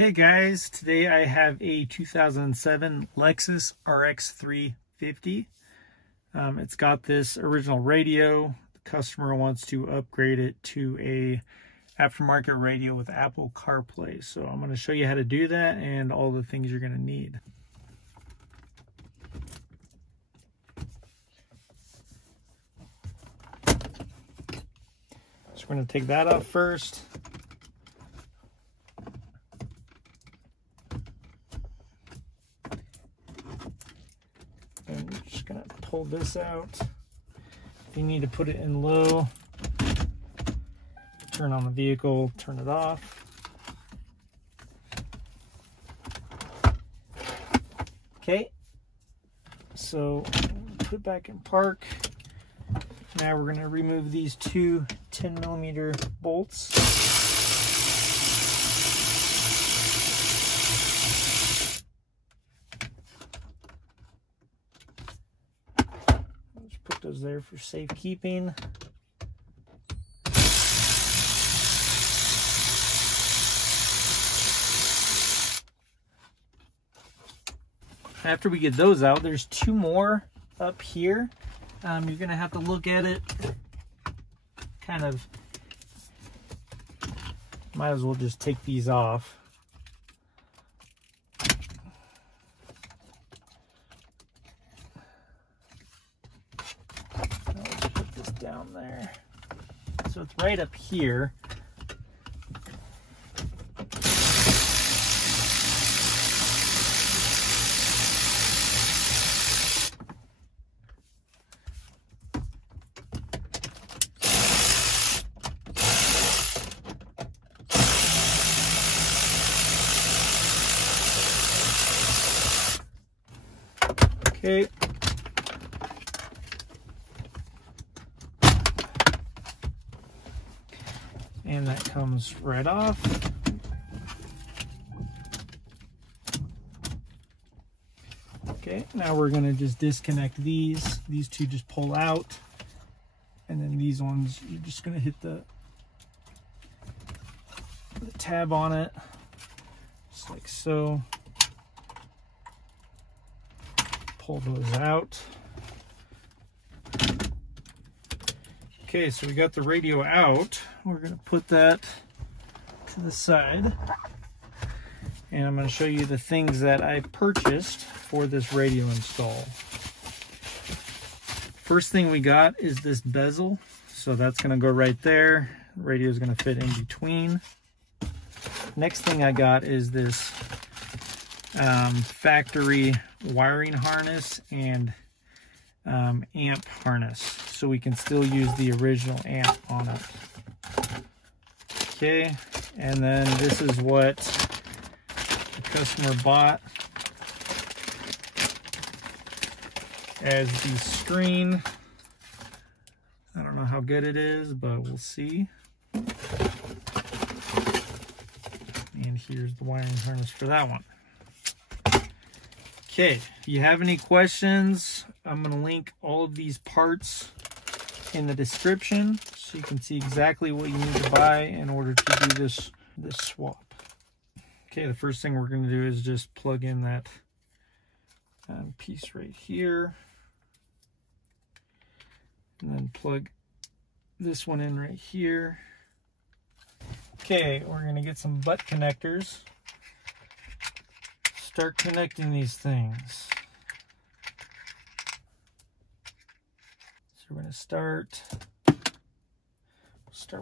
Okay guys, today I have a 2007 Lexus RX350. It's got this original radio. The customer wants to upgrade it to a aftermarket radio with Apple CarPlay. So I'm going to show you how to do that and all the things you're going to need. So we're going to take that off first. I'm just going to pull this out. If you need to put it in low, turn on the vehicle, turn it off. Okay, so put it back in park. Now we're going to remove these two 10mm bolts. Just put those there for safekeeping. After we get those out, there's two more up here. You're gonna have to look at it kind of, might as well just take these off. Now let's put this down there. So it's right up here. Okay. And that comes right off. Okay, now we're going to just disconnect these. These two just pull out. And then these ones, you're just going to hit the tab on it, just like so. Pull those out. Okay, so we got the radio out. We're going to put that to the side. And I'm going to show you the things that I purchased for this radio install. First thing we got is this bezel. So that's going to go right there. The radio is going to fit in between. Next thing I got is this factory wiring harness and amp harness, so we can still use the original amp on it. Okay, and then this is what the customer bought as the screen. I don't know how good it is, but we'll see. And here's the wiring harness for that one. Okay, if you have any questions, I'm going to link all of these parts in the description so you can see exactly what you need to buy in order to do this swap. Okay, the first thing we're going to do is just plug in that piece right here. And then plug this one in right here. Okay, we're going to get some butt connectors. Start connecting these things. So we're going to start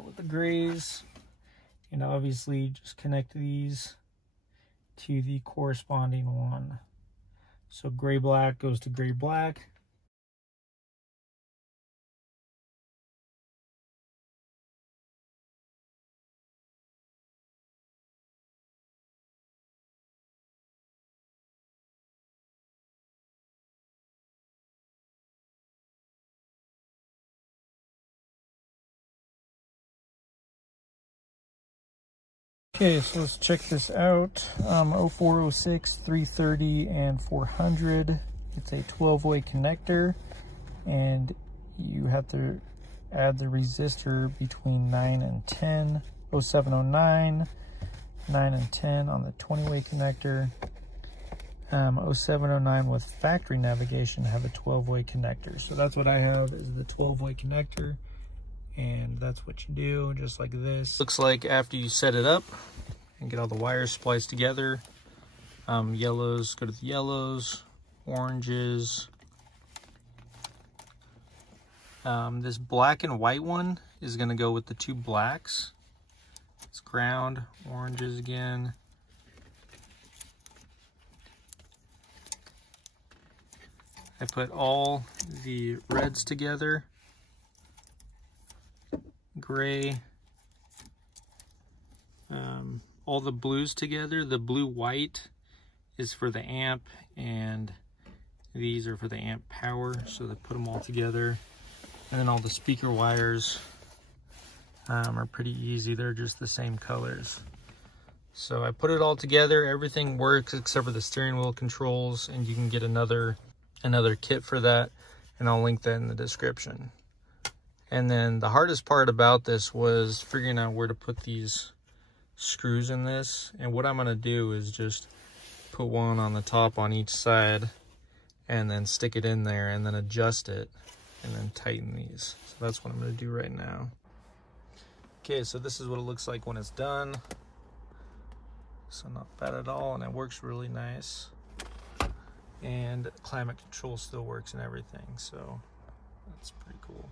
with the grays, and obviously just connect these to the corresponding one. So gray black goes to gray black. Okay, so let's check this out. 0406, 330, and 400. It's a 12-way connector, and you have to add the resistor between 9 and 10. 0709, 9 and 10 on the 20-way connector. 0709 with factory navigation have a 12-way connector. So that's what I have, is the 12-way connector, and that's what you do, just like this. Looks like after you set it up and get all the wires spliced together, yellows go to the yellows, oranges. This black and white one is going to go with the two blacks. It's ground, oranges again. I put all the reds together, gray, all the blues together. The blue-white is for the amp, and these are for the amp power, so they put them all together. And then all the speaker wires are pretty easy. They're just the same colors. So I put it all together. Everything works except for the steering wheel controls, and you can get another kit for that, and I'll link that in the description. And then the hardest part about this was figuring out where to put these screws in this. And what I'm going to do is just put one on the top on each side and then stick it in there and then adjust it and then tighten these. So that's what I'm going to do right now. Okay, so this is what it looks like when it's done. So not bad at all, and it works really nice. And climate control still works and everything, so that's pretty cool.